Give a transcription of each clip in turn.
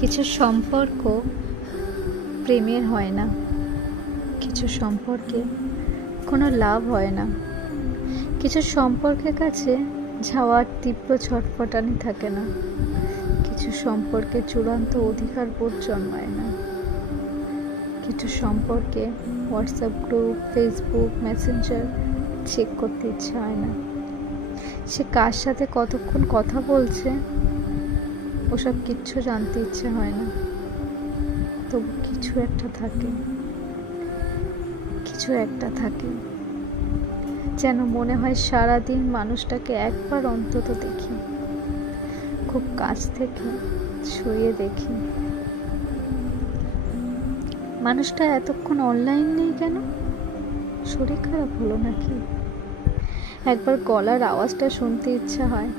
কিছু সম্পর্ক প্রেমের হয় না, কিছু সম্পর্কে কোনো লাভ হয় না, কিছু সম্পর্কের কাছে যাওয়ার তীব্র ছটফটানি থাকে না, কিছু সম্পর্কে চূড়ান্ত অধিকার বোধ জন্মায় না, কিছু সম্পর্কে WhatsApp group, Facebook, Messenger check করতে ইচ্ছা হয় না, সে কার সাথে কতক্ষণ কথা বলছে ওসব কিচ্ছু জানতে ইচ্ছে হয় না। তবু কিছু একটা থাকে যেন মনে হয় সারাদিন মানুষটাকে একবার অন্তত দেখি, খুব কাছ থেকে ছুঁয়ে দেখি। মানুষটা এতক্ষণ অনলাইন নেই কেন? শরীর খারাপ হলো নাকি? একবার গলার আওয়াজটা শুনতে ইচ্ছা হয়,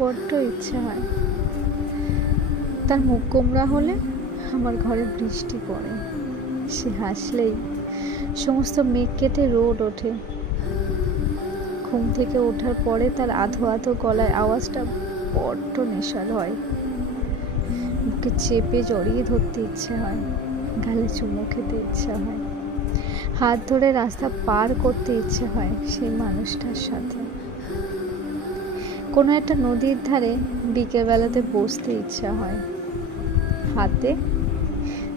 বড্ড ইচ্ছা হয়। তার মুখ গোমড়া হলে আমার ঘরে বৃষ্টি পড়ে, সে হাসলেই সমস্ত মেঘ কেটে রোদ ওঠে। ঘুম থেকে ওঠার পরে তার আধো আধো গলায় আওয়াজটা বড্ড নেশার হয়। বুকে চেপে জড়িয়ে ধরতে ইচ্ছে হয়, গালে চুমু খেতে ইচ্ছা হয়, হাত ধরে রাস্তা পার করতে ইচ্ছে হয় সেই মানুষটার সাথে। কোনো একটা নদীর ধারে বিকেলবেলাতে বসতে ইচ্ছা হয়, হাতে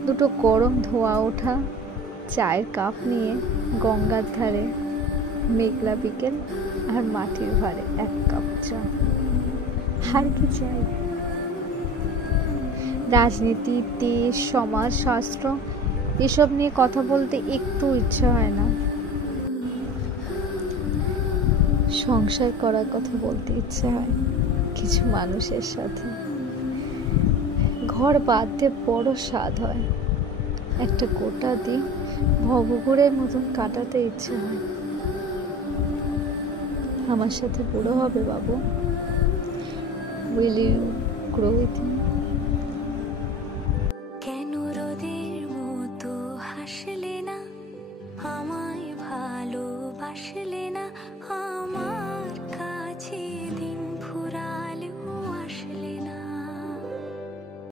দুটো গরম ধোয়া ওঠা চায়ের কাপ নিয়ে গঙ্গার ধারে মেঘলা বিকেল আর মাটির ভারে এক কাপ চা। আর কি চাই? রাজনীতি, দেশ, সমাজ, শাস্ত্র এসব নিয়ে কথা বলতে একটু ইচ্ছা হয় না। সংসার করার কথা বলতে ইচ্ছে হয় কিছু মানুষের সাথে। ঘর বাঁধতে বড় স্বাদ হয়, একটা গোটা দিন ভবঘুরের মতন কাটাতে ইচ্ছে হয়। আমার সাথে বুড়ো হবে বাবু? Will you grow with me?